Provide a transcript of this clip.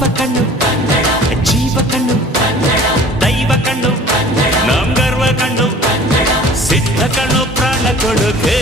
ಪಾಪ ಕಣ್ಣು ಜೀವ ಕಣ್ಣು ದೈವ ಕಣ್ಣು ನಮ್ ಗರ್ವ ಕಣ್ಣು ಸಿದ್ಧ ಕಣ್ಣು ಪ್ರಾಣ ಕೊಡುಗೆ